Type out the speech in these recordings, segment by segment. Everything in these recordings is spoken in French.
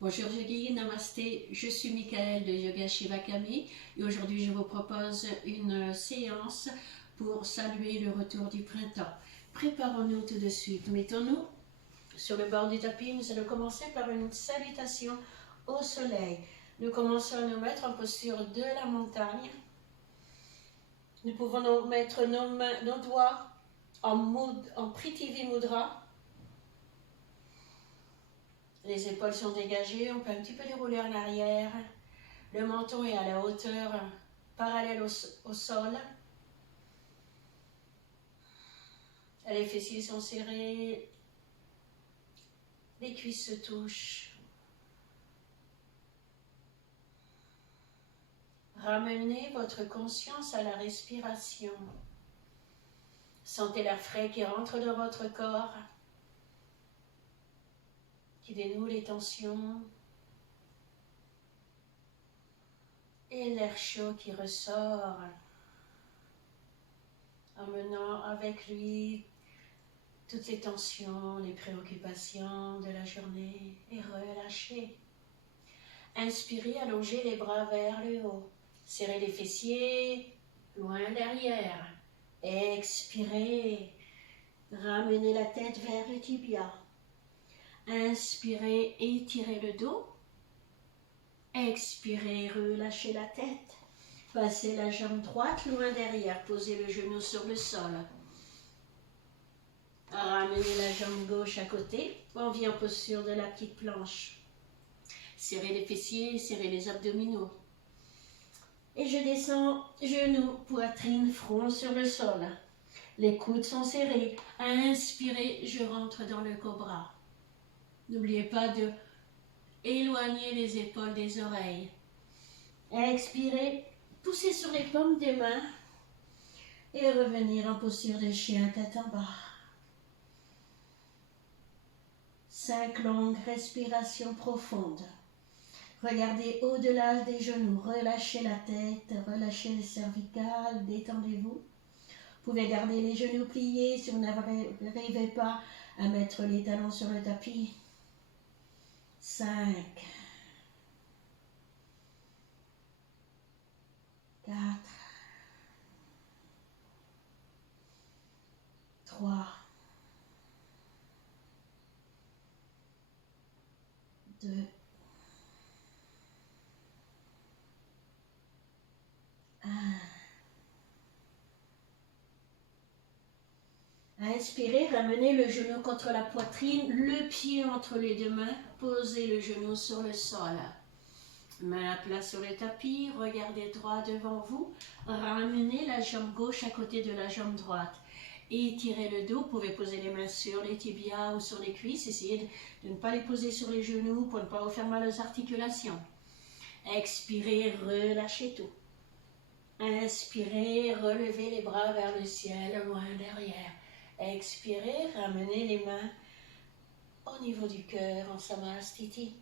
Bonjour Yogi, Namasté, je suis Michael de Yoga Shivakami et aujourd'hui je vous propose une séance pour saluer le retour du printemps. Préparons-nous tout de suite, mettons-nous sur le bord du tapis, nous allons commencer par une salutation au soleil. Nous commençons à nous mettre en posture de la montagne. Nous pouvons nous mettre nos doigts en Prithvi Mudra. Les épaules sont dégagées, on peut un petit peu dérouler en arrière. Le menton est à la hauteur parallèle au sol. Les fessiers sont serrés. Les cuisses se touchent. Ramenez votre conscience à la respiration. Sentez l'air frais qui rentre dans votre corps, qui dénoue les tensions. Et l'air chaud qui ressort, emmenant avec lui toutes les tensions, les préoccupations de la journée et relâchez. Inspirez, allongez les bras vers le haut. Serrez les fessiers loin derrière. Expirez, ramenez la tête vers le tibia. Inspirez, étirez le dos. Expirez, relâchez la tête. Passez la jambe droite loin derrière, posez le genou sur le sol. Ramenez la jambe gauche à côté, on vient en posture de la petite planche. Serrez les fessiers, serrez les abdominaux. Et je descends, genoux, poitrine, front sur le sol. Les coudes sont serrés. Inspirez, je rentre dans le cobra. N'oubliez pas de éloigner les épaules des oreilles. Expirez, poussez sur les paumes des mains et revenir en posture de chien tête en bas. 5 longues respirations profondes. Regardez au-delà des genoux, relâchez la tête, relâchez les cervicales, détendez-vous. Vous pouvez garder les genoux pliés si vous n'arrivez pas à mettre les talons sur le tapis. 5, 4, 3, 2, 1. Inspirez, ramenez le genou contre la poitrine, le pied entre les deux mains, posez le genou sur le sol. Main à plat sur le tapis, regardez droit devant vous, ramenez la jambe gauche à côté de la jambe droite. Étirez le dos, vous pouvez poser les mains sur les tibias ou sur les cuisses, essayez de ne pas les poser sur les genoux pour ne pas vous faire mal aux articulations. Expirez, relâchez tout. Inspirez, relevez les bras vers le ciel, loin derrière. Expirez, ramenez les mains au niveau du cœur en Samastiti.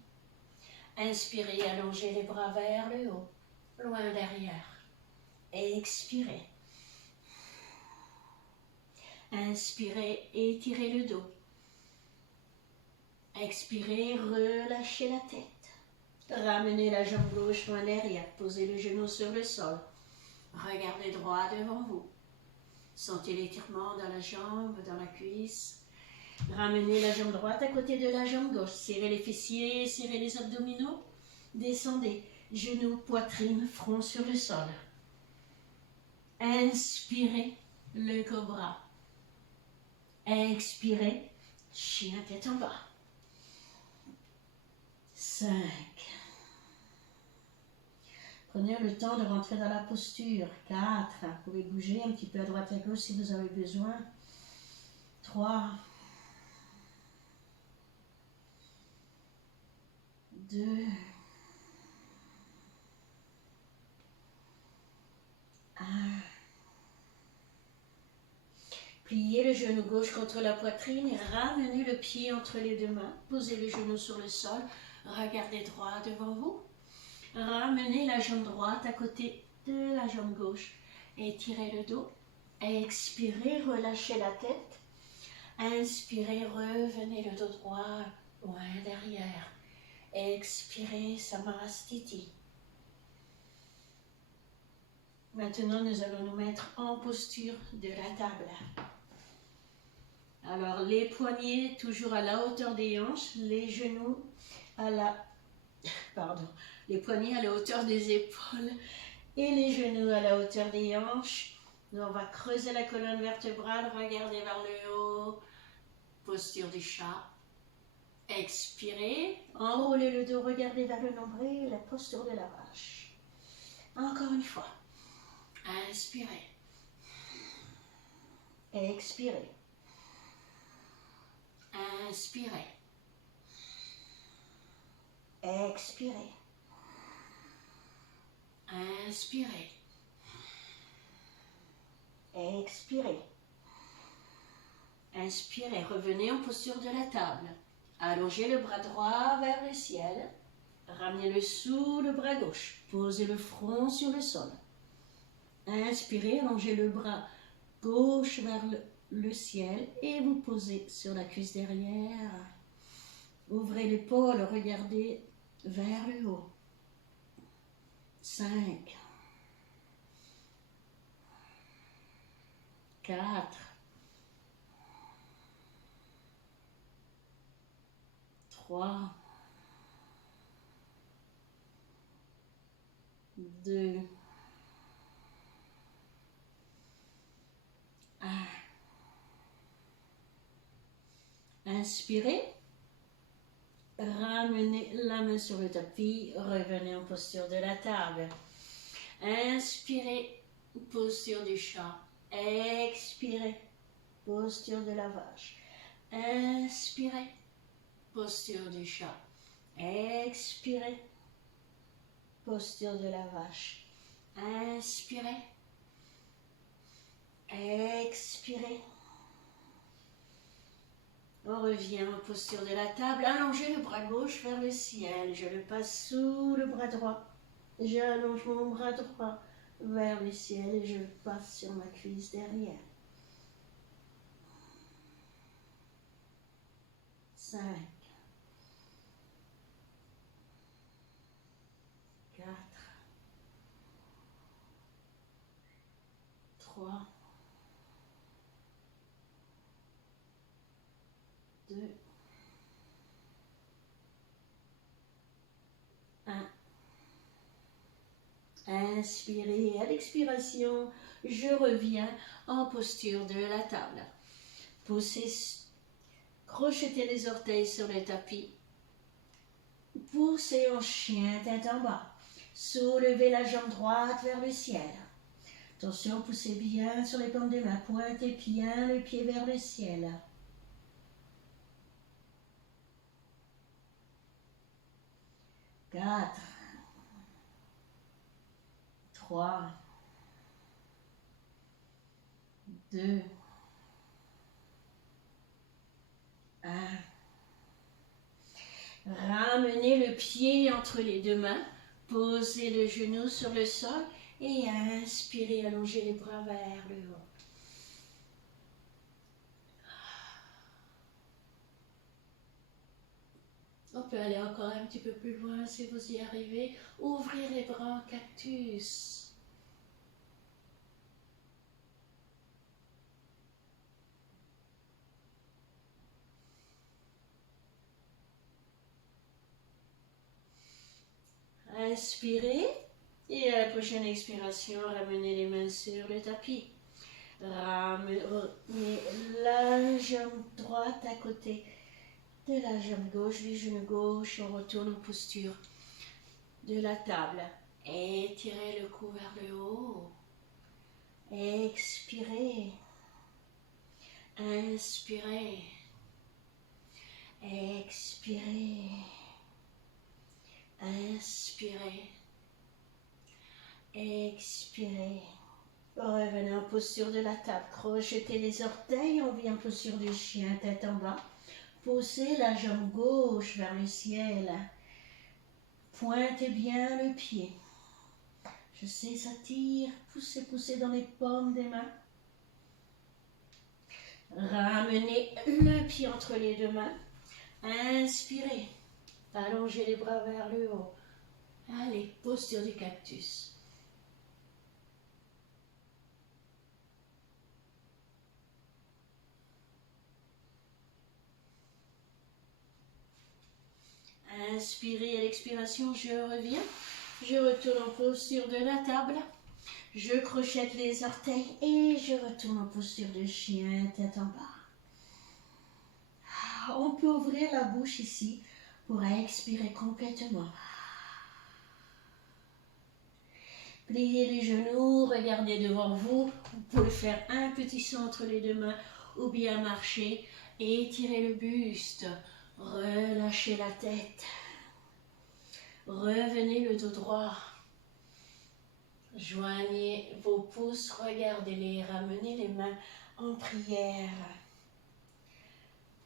Inspirez, allongez les bras vers le haut, loin derrière. Expirez. Inspirez, étirez le dos. Expirez, relâchez la tête. Ramenez la jambe gauche loin derrière, posez le genou sur le sol. Regardez droit devant vous. Sentez l'étirement dans la jambe, dans la cuisse. Ramenez la jambe droite à côté de la jambe gauche. Serrez les fessiers, serrez les abdominaux. Descendez, genoux, poitrine, front sur le sol. Inspirez, le cobra. Expirez, chien tête en bas. 5. Prenez le temps de rentrer dans la posture. 4. Vous pouvez bouger un petit peu à droite et à gauche si vous avez besoin. 3. 2. 1. Pliez le genou gauche contre la poitrine et ramenez le pied entre les deux mains. Posez le genou sur le sol. Regardez droit devant vous. Ramenez la jambe droite à côté de la jambe gauche. Étirez le dos. Expirez, relâchez la tête. Inspirez, revenez le dos droit loin derrière. Expirez, Samarastiti. Maintenant, nous allons nous mettre en posture de la table. Alors, les poignets toujours à la hauteur des hanches, les genoux à la... Pardon, les poignets à la hauteur des épaules et les genoux à la hauteur des hanches. Nous, on va creuser la colonne vertébrale, regarder vers le haut. Posture du chat. Expirez, enroulez le dos, regardez vers le nombril, la posture de la vache. Encore une fois. Inspirez. Expirez. Inspirez. Expirez. Inspirez. Expirez. Inspirez, revenez en posture de la table. Allongez le bras droit vers le ciel. Ramenez-le sous le bras gauche. Posez le front sur le sol. Inspirez, allongez le bras gauche vers le ciel et vous posez sur la cuisse derrière. Ouvrez l'épaule, regardez vers le haut. 5, 4, 3, 2, 1. Inspirez. Ramenez la main sur le tapis. Revenez en posture de la table. Inspirez. Posture du chat. Expirez. Posture de la vache. Inspirez. Posture du chat. Expirez. Posture de la vache. Inspirez. Expirez. On revient en posture de la table. Allongez le bras gauche vers le ciel. Je le passe sous le bras droit. J'allonge mon bras droit vers le ciel et je le passe sur ma cuisse derrière. 5, 4, 3, 2, 1. Inspirez. À l'expiration, je reviens en posture de la table. Crochetez les orteils sur le tapis. Poussez en chien, tête en bas. Soulevez la jambe droite vers le ciel. Attention, poussez bien sur les paumes des mains. Pointez bien le pied vers le ciel. 4, 3, 2, 1. Ramenez le pied entre les deux mains. Posez le genou sur le sol et inspirez, allongez les bras vers le haut. On peut aller encore un petit peu plus loin si vous y arrivez. Ouvrez les bras en cactus. Inspirez et à la prochaine expiration, ramenez les mains sur le tapis. Ramenez la jambe droite à côté de la jambe gauche, du genou gauche. On retourne en posture de la table. Étirez le cou vers le haut. Expirez. Inspirez. Expirez. Inspirez. Expirez. Revenez en posture de la table. Crochetez les orteils. On vient en posture du chien, tête en bas. Poussez la jambe gauche vers le ciel. Pointez bien le pied. Je sais, ça tire. Poussez, poussez dans les paumes des mains. Ramenez le pied entre les deux mains. Inspirez. Allongez les bras vers le haut. Allez, posture du cactus. Inspirez à l'expiration, je reviens. Je retourne en posture de la table. Je crochette les orteils et je retourne en posture de chien, tête en bas. On peut ouvrir la bouche ici pour expirer complètement. Pliez les genoux, regardez devant vous. Vous pouvez faire un petit saut entre les deux mains ou bien marcher. Étirez le buste. Relâchez la tête. Revenez le dos droit. Joignez vos pouces, regardez-les, ramenez les mains en prière.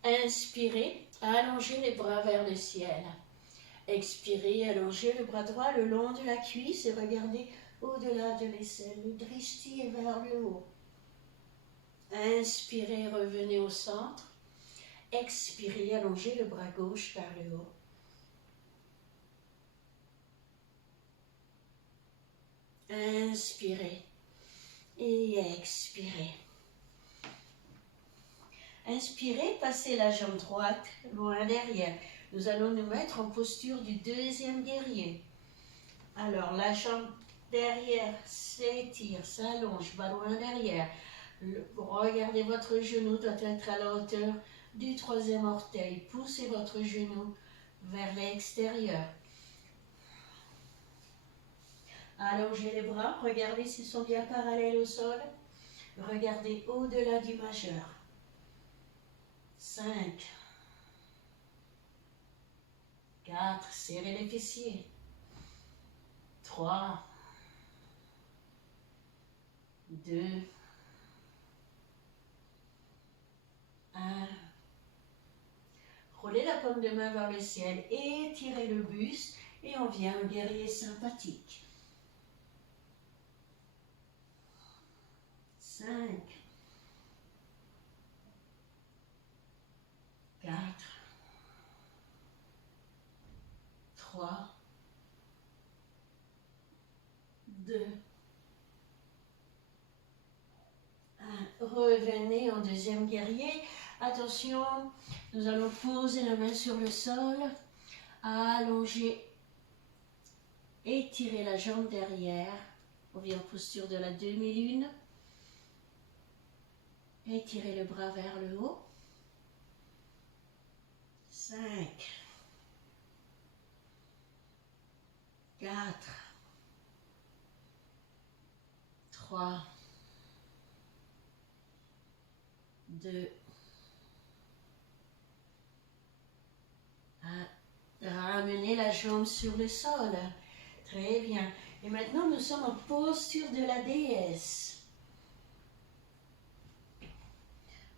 Inspirez, allongez les bras vers le ciel. Expirez, allongez le bras droit le long de la cuisse et regardez au-delà de l'aisselle. Le drishti est vers le haut. Inspirez, revenez au centre. Expirez, allongez le bras gauche vers le haut. Inspirez et expirez. Inspirez, passez la jambe droite loin derrière. Nous allons nous mettre en posture du deuxième guerrier. Alors, la jambe derrière s'étire, s'allonge, va loin derrière. Regardez votre genou, doit être à la hauteur du troisième orteil. Poussez votre genou vers l'extérieur. Allongez les bras, regardez s'ils sont bien parallèles au sol. Regardez au-delà du majeur. 5, 4, serrez les fessiers. 3, 2, 1. Roulez la paume de main vers le ciel, étirez le buste et on vient un guerrier sympathique. 5, 4, 3, 2, 1. Revenez en deuxième guerrier. Attention, nous allons poser la main sur le sol, allonger, étirer la jambe derrière. On vient en posture de la demi-lune. Étirez le bras vers le haut. 5, 4, 3, 2, 1. Ramenez la jambe sur le sol. Très bien. Et maintenant, nous sommes en posture de la déesse.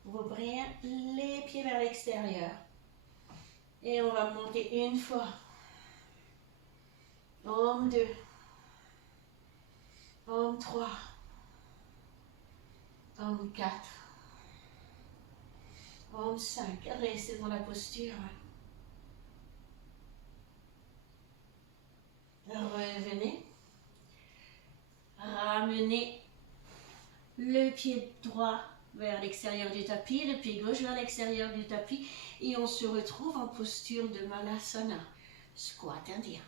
Ouvrir les pieds vers l'extérieur. Et on va monter une fois. Om 2. Om 3. Om 4. Om 5. Restez dans la posture. Revenez. Ramenez le pied droit vers l'extérieur du tapis, le pied gauche vers l'extérieur du tapis et on se retrouve en posture de Malasana, squat indien.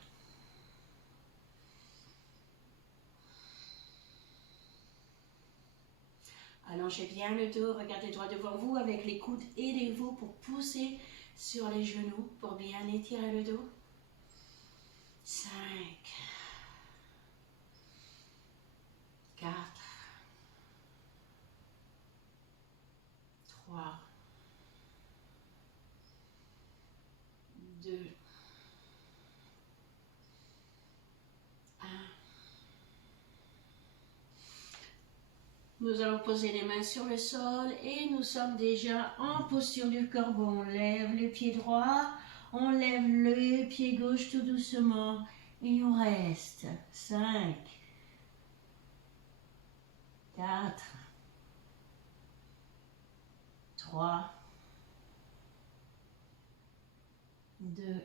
Allongez bien le dos, regardez droit devant vous avec les coudes, aidez-vous pour pousser sur les genoux pour bien étirer le dos. 5, 4, 3, 2, 1. Nous allons poser les mains sur le sol et nous sommes déjà en posture du corbeau. On lève le pied droit, on lève le pied gauche tout doucement et on reste. 5, 4, 3, 2,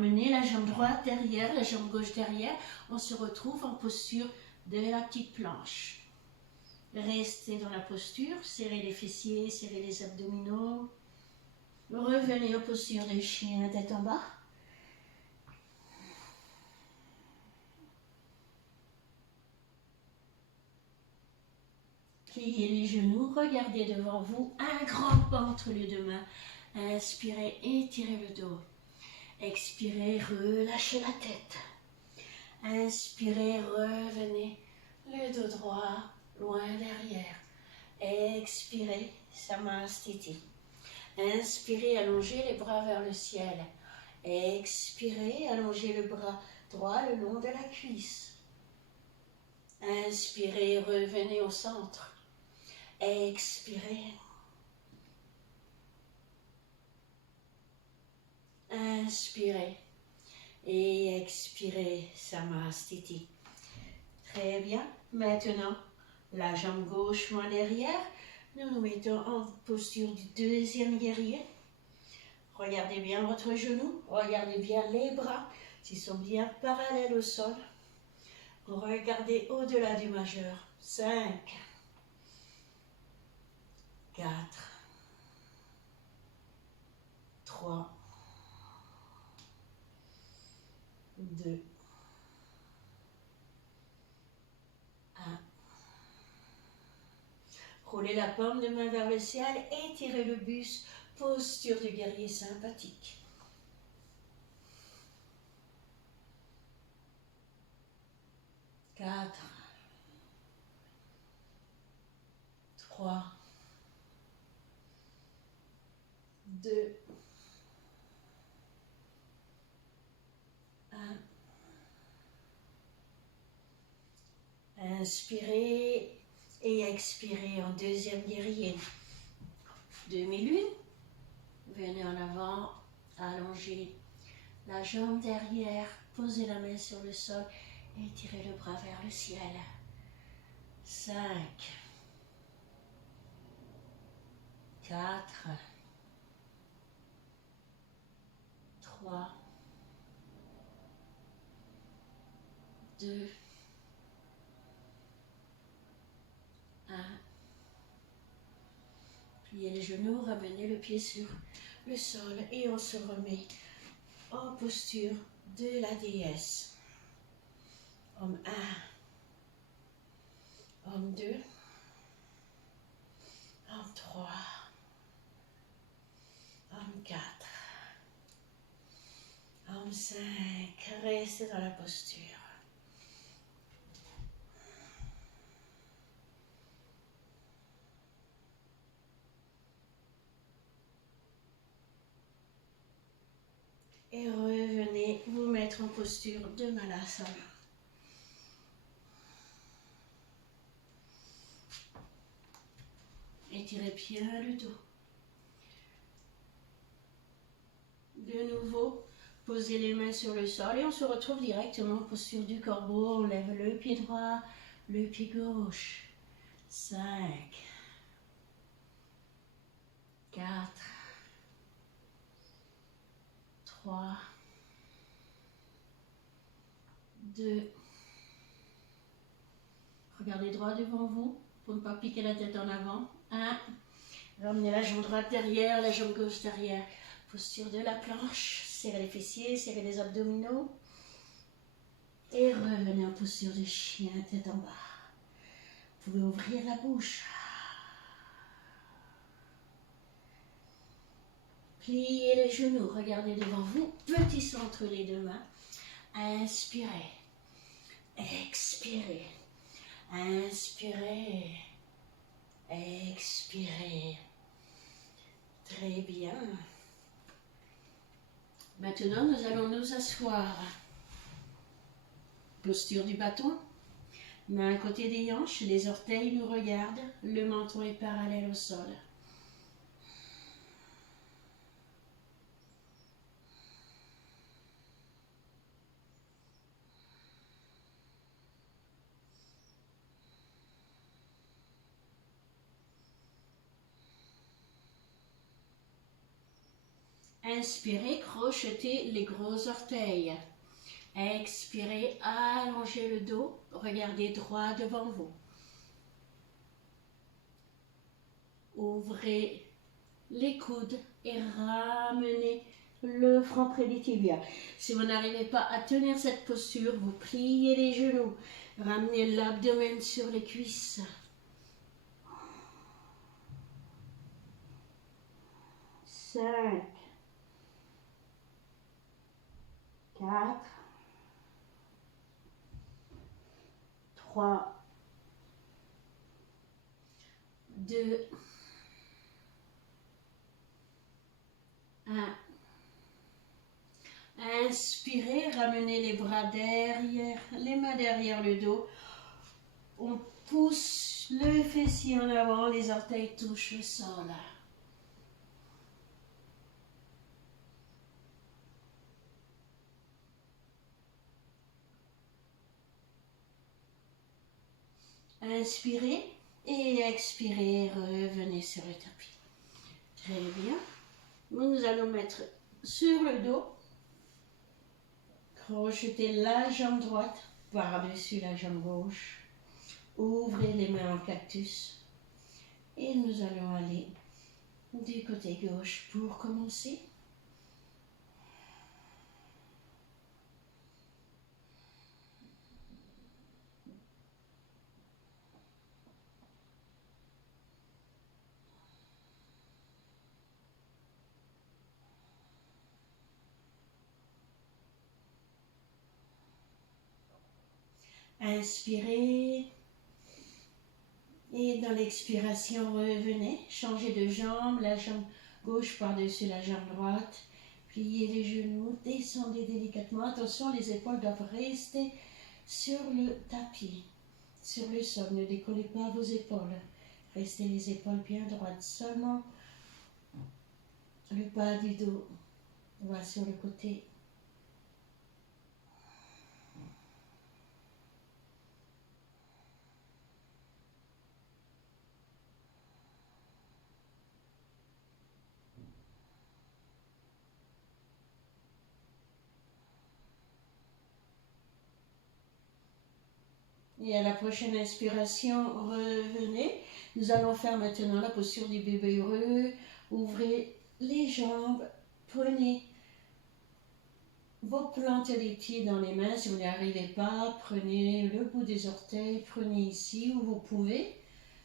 ramener la jambe droite derrière, la jambe gauche derrière. On se retrouve en posture de la petite planche. Restez dans la posture, serrez les fessiers, serrez les abdominaux. Revenez en posture de chien, tête en bas. Pliez les genoux, regardez devant vous, un grand pas entre les deux mains. Inspirez, étirez le dos. Expirez, relâchez la tête. Inspirez, revenez, le dos droit, loin derrière. Expirez, Samastiti. Inspirez, allongez les bras vers le ciel. Expirez, allongez le bras droit le long de la cuisse. Inspirez, revenez au centre. Expirez. Inspirez et expirez, Samastiti. Très bien. Maintenant, la jambe gauche loin derrière. Nous nous mettons en posture du deuxième guerrier. Regardez bien votre genou. Regardez bien les bras, s'ils sont bien parallèles au sol. Regardez au-delà du majeur. 5, 4, 3, 2, 1. Roulez la paume de main vers le ciel, étirez le buste, posture du guerrier sympathique. 4, 3, 2, 1. Inspirez et expirez en deuxième guerrier. Demi-lune. Venez en avant, allongez la jambe derrière, posez la main sur le sol et tirez le bras vers le ciel. 5, 4, 3, 2, 1. Pliez les genoux, ramenez le pied sur le sol et on se remet en posture de la déesse. Homme 1, homme 2, homme 3, homme 4, homme 5. Restez dans la posture. Et revenez vous mettre en posture de Malasana. Étirez bien le dos. De nouveau, posez les mains sur le sol et on se retrouve directement en posture du corbeau. On lève le pied droit, le pied gauche. 5, 4, 3, 2. Regardez droit devant vous pour ne pas piquer la tête en avant. 1. Ramenez la jambe droite derrière, la jambe gauche derrière. Posture de la planche. Serrez les fessiers, serrez les abdominaux. Et revenez en posture de chien, tête en bas. Vous pouvez ouvrir la bouche. Pliez les genoux, regardez devant vous. Petit centre les deux mains. Inspirez. Expirez. Inspirez. Expirez. Très bien. Maintenant, nous allons nous asseoir. Posture du bâton. Main à côté des hanches, les orteils nous regardent. Le menton est parallèle au sol. Inspirez, crochetez les gros orteils. Expirez, allongez le dos, regardez droit devant vous. Ouvrez les coudes et ramenez le front près des tibias. Si vous n'arrivez pas à tenir cette posture, vous pliez les genoux. Ramenez l'abdomen sur les cuisses. 5, 4, 3, 2, 1. Inspirez, ramenez les bras derrière, les mains derrière le dos. On pousse le fessier en avant, les orteils touchent le sol. Inspirez et expirez, revenez sur le tapis. Très bien. Nous allons mettre sur le dos, crochetez la jambe droite par-dessus la jambe gauche. Ouvrez les mains en cactus et nous allons aller du côté gauche pour commencer. Inspirez et dans l'expiration, revenez, changez de jambe, la jambe gauche par-dessus la jambe droite, pliez les genoux, descendez délicatement. Attention, les épaules doivent rester sur le tapis, sur le sol. Ne décollez pas vos épaules. Restez les épaules bien droites. Seulement le bas du dos va sur le côté. Et à la prochaine inspiration, revenez. Nous allons faire maintenant la posture du bébé heureux. Ouvrez les jambes, prenez vos plantes des pieds dans les mains. Si vous n'y arrivez pas, prenez le bout des orteils, prenez ici où vous pouvez.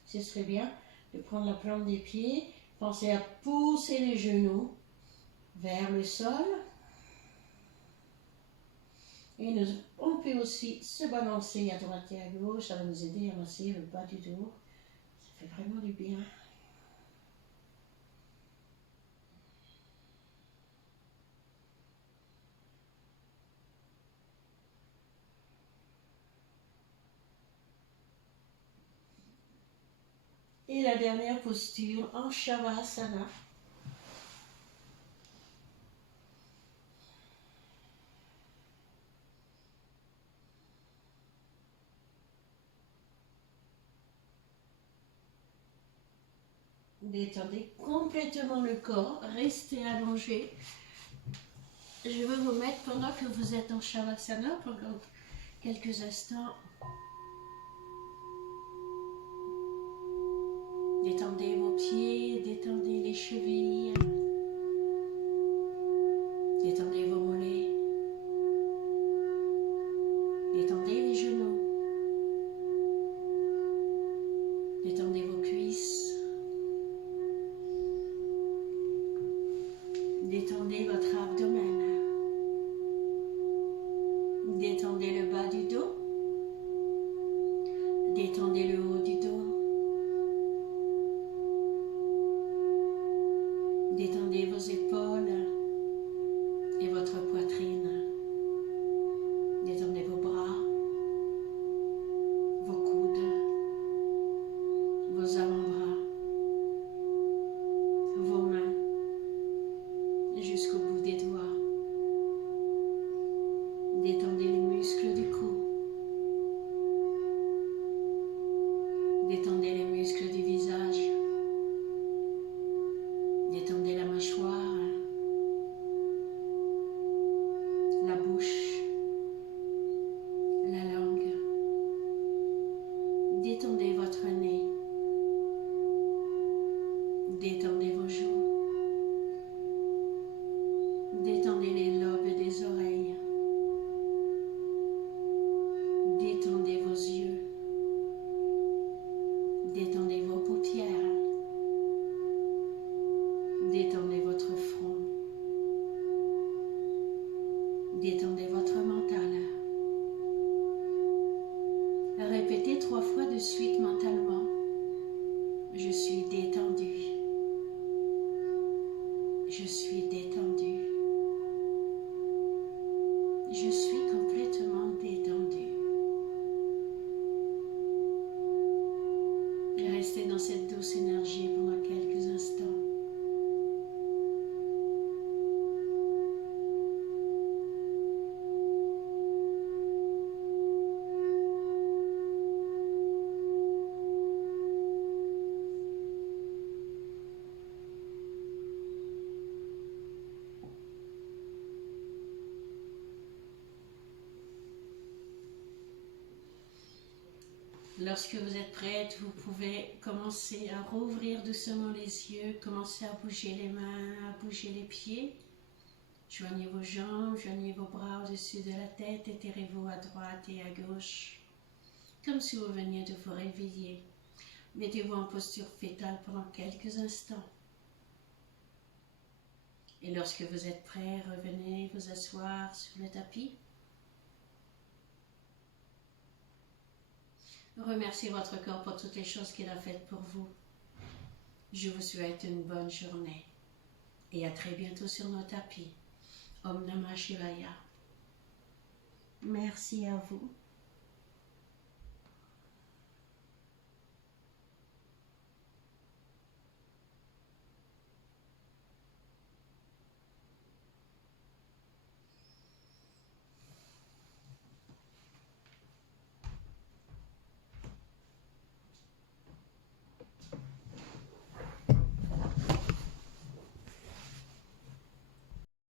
Ce serait bien de prendre la plante des pieds. Pensez à pousser les genoux vers le sol. Et on peut aussi se balancer à droite et à gauche, ça va nous aider à masser le bas du dos. Ça fait vraiment du bien. Et la dernière posture en Shavasana. Détendez complètement le corps, restez allongé. Je vais vous mettre pendant que vous êtes en Shavasana, pendant quelques instants. Détendez vos pieds, détendez les chevilles, détendez vos mollets, détendez les genoux, détendez vos cuisses. Détendez votre abdomen. Détendez le bas du dos. Détendez le haut du dos. Détendez vos épaules et votre poitrine. Détendez vos bras, vos coudes, vos avant-bras, vos mains jusqu'au bout des doigts. Détendez les muscles du cou. Détendez les muscles du visage. Détendez la mâchoire. Détendez vos joues. Détendez les lobes des oreilles. Détendez vos yeux. Détendez vos paupières. Détendez votre front. Détendez votre mental. Répétez 3 fois de suite mentalement. Je suis détendu. Je suis détendu. Je suis complètement détendu. Restez dans cette douce énergie pendant quelques instants. Lorsque vous êtes prête, vous pouvez commencer à rouvrir doucement les yeux, commencer à bouger les mains, à bouger les pieds. Joignez vos jambes, joignez vos bras au-dessus de la tête, étirez-vous à droite et à gauche, comme si vous veniez de vous réveiller. Mettez-vous en posture fétale pendant quelques instants. Et lorsque vous êtes prêt, revenez vous asseoir sur le tapis. Remerciez votre corps pour toutes les choses qu'il a faites pour vous. Je vous souhaite une bonne journée et à très bientôt sur nos tapis. Om Namah Shivaya. Merci à vous.